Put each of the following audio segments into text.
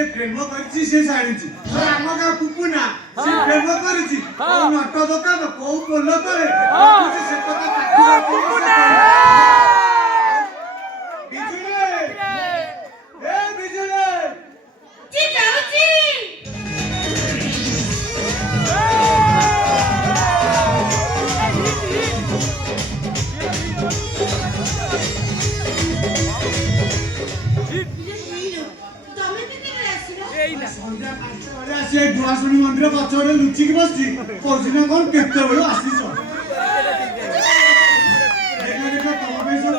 जे प्रेम करछि से साड़िछि आम का कुकुना से प्रेम करछि नट दुकान को बोल करे से कथा कुकुना बिजुले ए बिजुले जी जाउछि संध्या 5 बजे आसी गुआसुनी मंदिर पछरे लुचि की बसछि कोजिना कोन केते बेलो आसीछ देखा देखा तम पैसा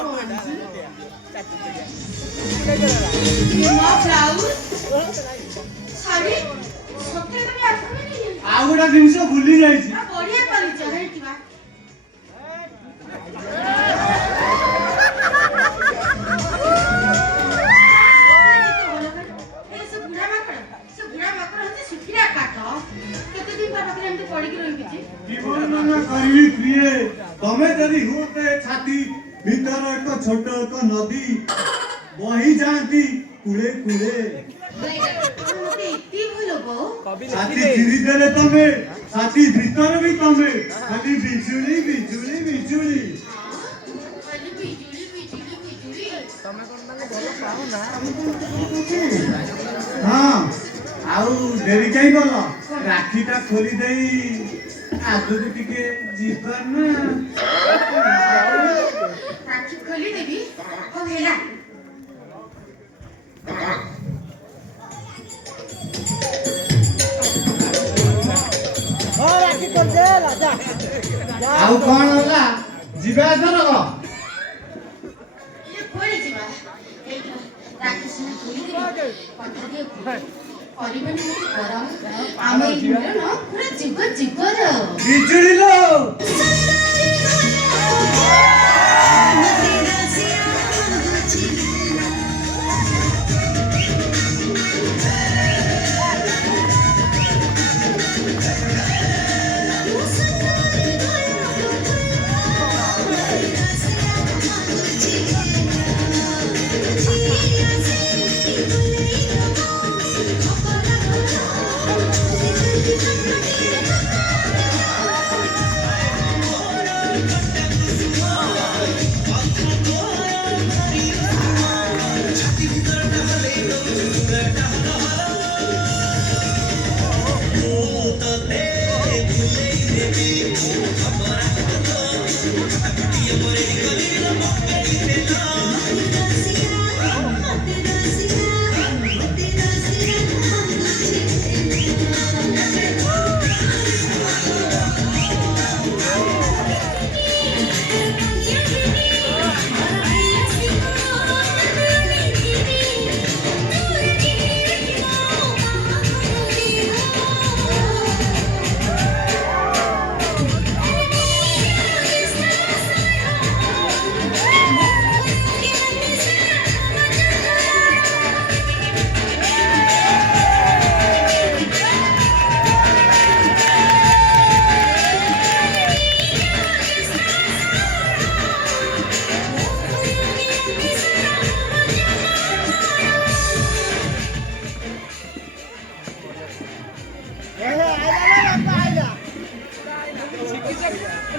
मा ब्लाउज साड़ी सत्य तमे आखने नहीं आ गोटा जिंस भूली जाईछि बढ़िया करी चढ़ै किबा तमे जदि होते छाती भीतर एक छोट एक नदी बही जाती कुले कुले छाती चिरी देले तमे छाती भीतर भी तमे खाली बिजुली बिजुली बिजुली तमे कोन माने भलो पाऊ ना हां आउ देरी काई बोलो राखीटा खोली देई आगुरी टिके जीवन ना राखी खोली देबी हो हेला राखी कर दे राजा आउ कोन होला जीवा धर ये खोली जीवा राखी सिना खोली देबी पत्थर दिए परिबनी मते गरम आमे हिरो न पूरा जिगो जिगो रो बिजुली लो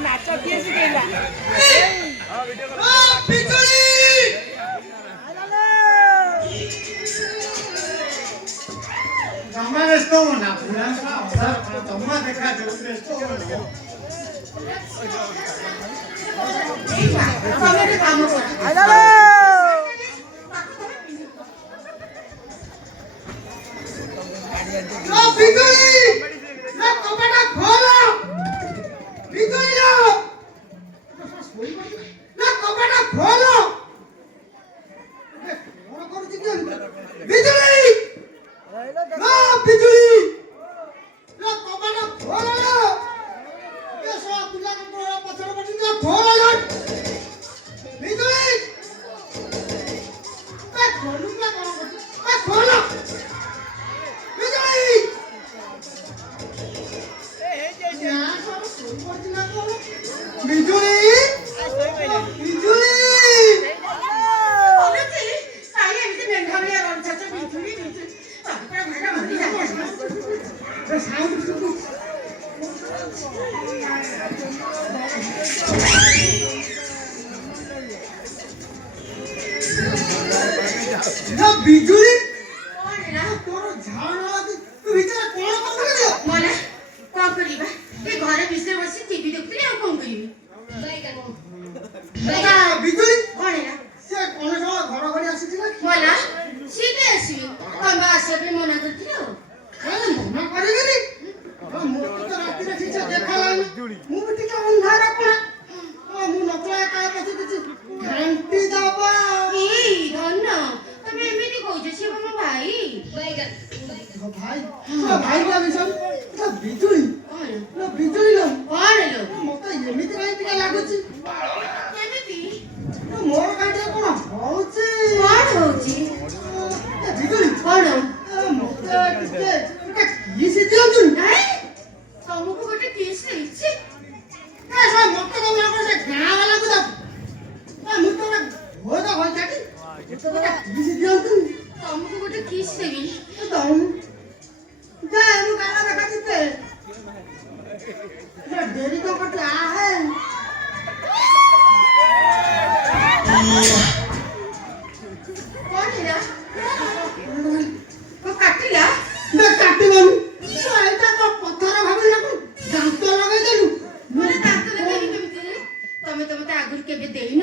नाचा किए सिखेला जमा व्यस्त हो ना पुरा जमा देखा जो व्यस्त हो ना तमे काम कर बिजुली ना कपड़ा खोलो बिजुली लो ना कपड़ा खोलो कौन करू छी बिजुली ना बिजुली ना कपड़ा खोलो ये सब पिला को पछड़ पछड़ खोलो बिजुली ବିଜୁଳି କଣ ହେଲା ତୋର ଝାଳ ତୁ ଭିତରେ କଣ କରୁଥିଲୁ ଝିଅ? ମଲା କଣ କରିବା ଏ ଘରେ ଭିତରେ ବସି ଟିଭି ଦେଖୁଥିଲି ଆଉ କଣ କରିବି ଏଟା ବିଜୁଳି କଣ ହେଲା ସେ କଣ ସହ ଘଡଘଡି ଆସିଥିଲା କି? ମଲା ସିଏ ବି ଆସିବି ତମେ ଆସିବା ପାଇଁ ମନା କରିଥିଲ ଆରେ ମନା କରିବିନି ମୁଁ ତ ରାତିରେ ଠିକ ସେ ଦେଖା ଲାଗନି ମୁଁ ବି ଟିକେ ଅନ୍ଧାର କଣା ମୁଁ ନକଲା କାହା ପାଖେ କିଛି ଘାଣ୍ଟି ଦବା ଏଇ ଧନ ତମେ ଏମିତି କହୁଛ ସିଏ ମୋ ଭାଇ ଭାଇ ବା ବିଷୟ ବିଜୁଳି କଣ ବିଜୁଳି ଲୋ କଣ ଲୋ ମତେ ଏମିତି କାହିଁ ଟିକେ ଲାଗୁଛି କେମିତି ମୋର କାହିଁ ଟିକେ କଣ ହଉଛି କଣ ହଉଛି ବିଜୁଳି କଣ ମତେ ଟିକେ କିସି ଦିଅନ୍ତୁନି ନାଇଁ ତମକୁ ଗୋଟେ କିସ୍ ଦେଇଛି ମତେ କଣ ଲାଗୁଛି ସେ ଗାଁ ବାଲାକୁ ଦବ ମୁଁ ତ ଭୋଜ ହୋଇଥାକି ମତେ ଗୋଟେ କିସି ଦିଅନ୍ତୁନି ତମକୁ ଗୋଟେ କିସ୍ ଦେବି ଦଉନି ଯା ମୁଁ ଗାଲା ଦେଖା ଯିତେ ଡେରି କଣ କରୁଛୁ ଆହେ କଣ ହେଲା କଣ କାଟିଲା କାଟିବନି ଏଇଟା ତ ପଥର ଭାବିଲା ଦାନ୍ତ ଲଗେଇଦେଲୁ ମାନେ ଦାନ୍ତ ଲଗେଇବି କେମିତି ତମେ ତ ମତେ ଆଗରୁ କେବେ ଦେଇନ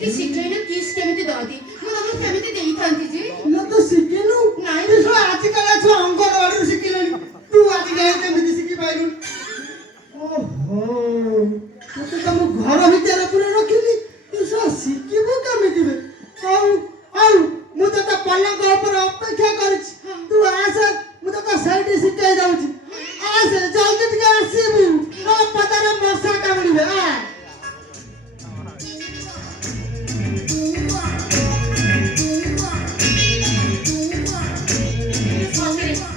କି ଶିଖେଇନ କିସ୍ କେମିତି ଦଅନ୍ତି ମୁଁ ତମକୁ କେମିତି ଦେଇଥାନ୍ତି ଯେ ନା ତୁ ଶିଖିନୁ ନାଇଁ। ତୁ ଶୁଣ ଆଜିକାଲି ଛୁଆ ଅଙ୍ଗନବାଡିରୁ ଶିଖିଲେଣି ତୁ ଆଜିକାଲି କେମିତି ଶିଖିପାରିଲୁନି ଓହୋ ତତେ ତ ମୁଁ ଘର ଭିତରେ ପୁରା ରଖିଲି ତୁ ଶୁଣ ଶିଖିବୁ କେମିତି ବେ ହଉ ହଉ ମୁଁ ତତେ ପଲଙ୍କ ଉପରେ ଅପେକ୍ଷା କରିଛି ତୁ ଆସେ ମୁଁ ତତେ ସେଇଠି ଶିଖେଇ ଦଉଛି ଆସେ ଜଲ୍ଦି ଟିକେ ଆସିବୁ ପଦାରେ ମଶା କାମୁଡ଼ିବେ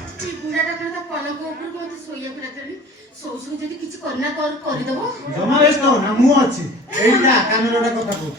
ପଲଙ୍କ ଉପରକୁ ମତେ ଶୋଇବାକୁ ଡାକିଲି ଶୋଉ ଶୋଉ ଯଦି କିଛି କରିଦବ ଜମା ବ୍ୟସ୍ତ ନା ମୁଁ ଅଛି ଏଇଟା କାନରେ ଗୋଟେ କଥା କହୁ